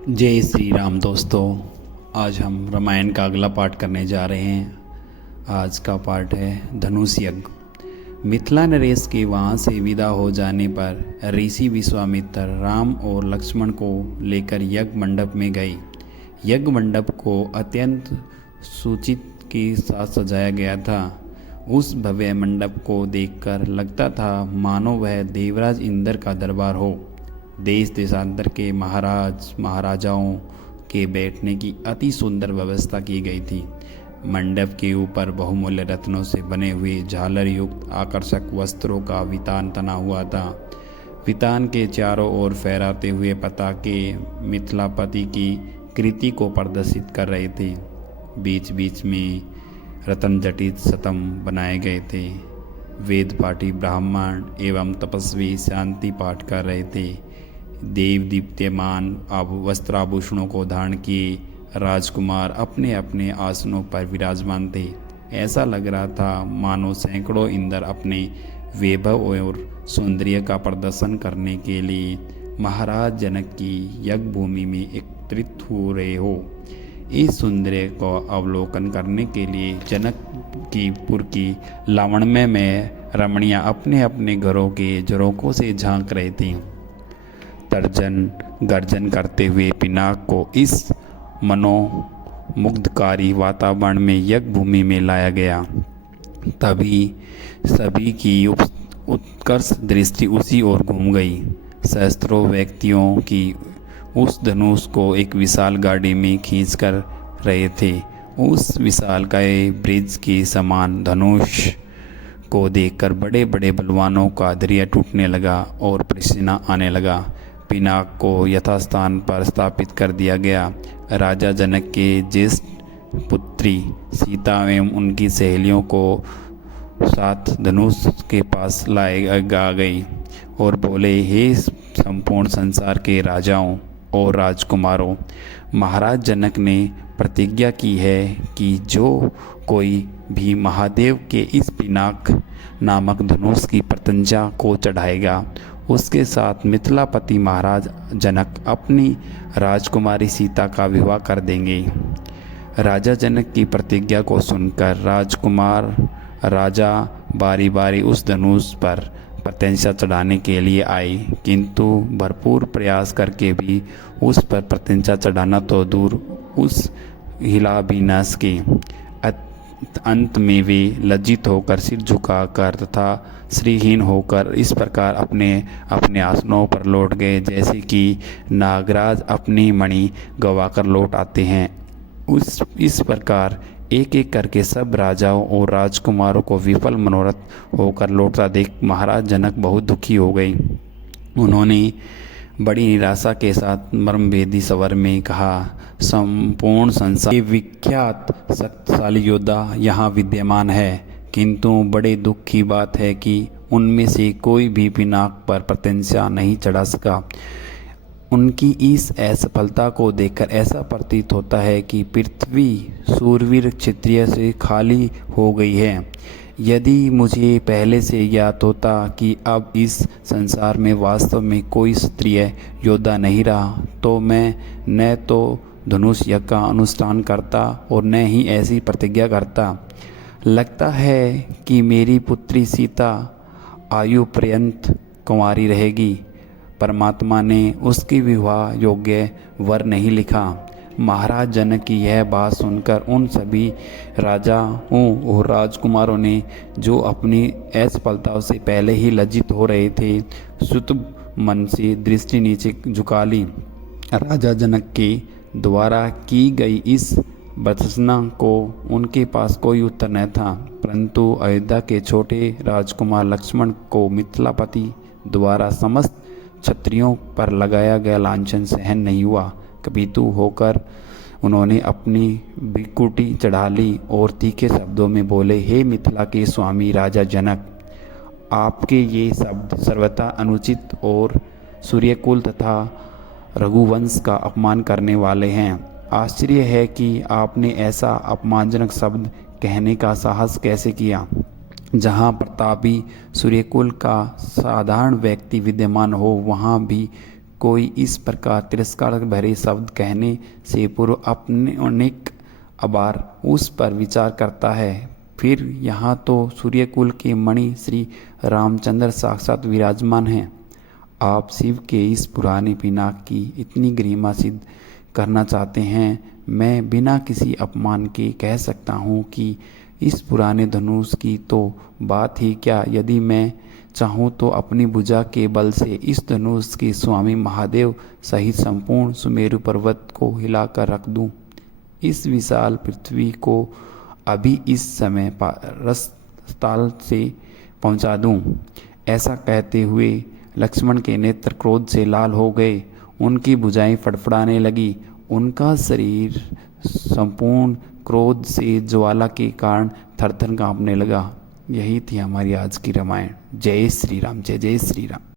जय श्री राम दोस्तों। आज हम रामायण का अगला पाठ करने जा रहे हैं। आज का पाठ है धनुष यज्ञ। मिथिला नरेश के वहाँ से विदा हो जाने पर ऋषि विश्वामित्र राम और लक्ष्मण को लेकर यज्ञ मंडप में गए। यज्ञ मंडप को अत्यंत सूचित के साथ सजाया गया था। उस भव्य मंडप को देखकर लगता था मानो वह देवराज इंद्र का दरबार हो। देश देशांतर के महाराज महाराजाओं के बैठने की अति सुंदर व्यवस्था की गई थी। मंडप के ऊपर बहुमूल्य रत्नों से बने हुए झालर युक्त आकर्षक वस्त्रों का वितान तना हुआ था। वितान के चारों ओर फहराते हुए पताके मिथिलापति की कृति को प्रदर्शित कर रहे थे। बीच बीच में रत्न जटित स्तंभ बनाए गए थे। वेद पाठी ब्राह्मण एवं तपस्वी शांति पाठ कर रहे थे। देव दीप्यमान वस्त्राभूषणों को धारण किए राजकुमार अपने अपने आसनों पर विराजमान थे। ऐसा लग रहा था मानो सैकड़ों इंद्र अपने वैभव और सौंदर्य का प्रदर्शन करने के लिए महाराज जनक की यज्ञ भूमि में एकत्रित हो रहे हो। इस सौंदर्य को अवलोकन करने के लिए जनकपुर की लावण्य में रमणियां अपने अपने घरों के झरोकों से झांक रही थीं। तर्जन गर्जन करते हुए पिनाक को इस मनोमुग्धकारी वातावरण में यज्ञ भूमि में लाया गया। तभी सभी की उत्कर्ष दृष्टि उसी ओर घूम गई। सहस्त्रों व्यक्तियों की उस धनुष को एक विशाल गाड़ी में खींच कर रहे थे। उस विशालकाय ब्रिज के समान धनुष को देखकर बड़े बड़े बलवानों का धैर्य टूटने लगा और पसीना आने लगा। पिनाक को यथास्थान पर स्थापित कर दिया गया। राजा जनक के ज्येष्ठ पुत्री सीता एवं उनकी सहेलियों को साथ धनुष के पास लाए गई और बोले, हे संपूर्ण संसार के राजाओं और राजकुमारों, महाराज जनक ने प्रतिज्ञा की है कि जो कोई भी महादेव के इस पिनाक नामक धनुष की प्रत्यंचा को चढ़ाएगा उसके साथ मिथिलापति महाराज जनक अपनी राजकुमारी सीता का विवाह कर देंगे। राजा जनक की प्रतिज्ञा को सुनकर राजकुमार राजा बारी बारी उस धनुष पर प्रत्यंचा चढ़ाने के लिए आए, किंतु भरपूर प्रयास करके भी उस पर प्रत्यंचा चढ़ाना तो दूर उस हिला भी न सके। अंत में वे लज्जित होकर सिर झुकाकर तथा श्रीहीन होकर इस प्रकार अपने अपने आसनों पर लौट गए जैसे कि नागराज अपनी मणि गंवाकर लौट आते हैं। इस प्रकार एक एक करके सब राजाओं और राजकुमारों को विफल मनोरथ होकर लौटता देख महाराज जनक बहुत दुखी हो गए। उन्होंने बड़ी निराशा के साथ मर्मभेदी स्वर में कहा, संपूर्ण संसार के विख्यात शक्तिशाली योद्धा यहाँ विद्यमान है, किंतु बड़े दुख की बात है कि उनमें से कोई भी पिनाक पर प्रत्यंचा नहीं चढ़ा सका। उनकी इस असफलता को देखकर ऐसा प्रतीत होता है कि पृथ्वी शूरवीर क्षत्रिय से खाली हो गई है। यदि मुझे पहले से ज्ञात होता कि अब इस संसार में वास्तव में कोई क्षत्रिय योद्धा नहीं रहा तो मैं न तो धनुष यज्ञ का अनुष्ठान करता और न ही ऐसी प्रतिज्ञा करता। लगता है कि मेरी पुत्री सीता आयु पर्यंत कुंवारी रहेगी। परमात्मा ने उसकी विवाह योग्य वर नहीं लिखा। महाराज जनक की यह बात सुनकर उन सभी राजाओं और राजकुमारों ने, जो अपनी असफलताओं से पहले ही लज्जित हो रहे थे, सुत मन से दृष्टि नीचे झुका ली। राजा जनक के द्वारा की गई इस भर्त्सना को उनके पास कोई उत्तर न था, परंतु अयोध्या के छोटे राजकुमार लक्ष्मण को मिथिलापति द्वारा समस्त क्षत्रियों पर लगाया गया लांछन सहन नहीं हुआ। कपितु होकर उन्होंने अपनी भृकुटी चढ़ा ली और तीखे शब्दों में बोले, हे मिथिला के स्वामी राजा जनक, आपके ये शब्द सर्वथा अनुचित और सूर्यकुल तथा रघुवंश का अपमान करने वाले हैं। आश्चर्य है कि आपने ऐसा अपमानजनक शब्द कहने का साहस कैसे किया। जहाँ प्रतापी सूर्यकुल का साधारण व्यक्ति विद्यमान हो वहाँ भी कोई इस प्रकार तिरस्कार भरे शब्द कहने से पूर्व अपने अनेक बार उस पर विचार करता है। फिर यहाँ तो सूर्यकुल के मणि श्री रामचंद्र साक्षात विराजमान हैं। आप शिव के इस पुराने पिनाक की इतनी गरिमा सिद्ध करना चाहते हैं। मैं बिना किसी अपमान के कह सकता हूँ कि इस पुराने धनुष की तो बात ही क्या, यदि मैं चाहूँ तो अपनी भुजा के बल से इस धनुष के स्वामी महादेव सहित संपूर्ण सुमेरु पर्वत को हिलाकर रख दूँ। इस विशाल पृथ्वी को अभी इस समय रसताल से पहुँचा दूँ। ऐसा कहते हुए लक्ष्मण के नेत्र क्रोध से लाल हो गए। उनकी भुजाएं फड़फड़ाने लगी। उनका शरीर संपूर्ण क्रोध से ज्वाला के कारण थरथर कांपने लगा। यही थी हमारी आज की रामायण। जय श्री राम, जय जय श्री राम।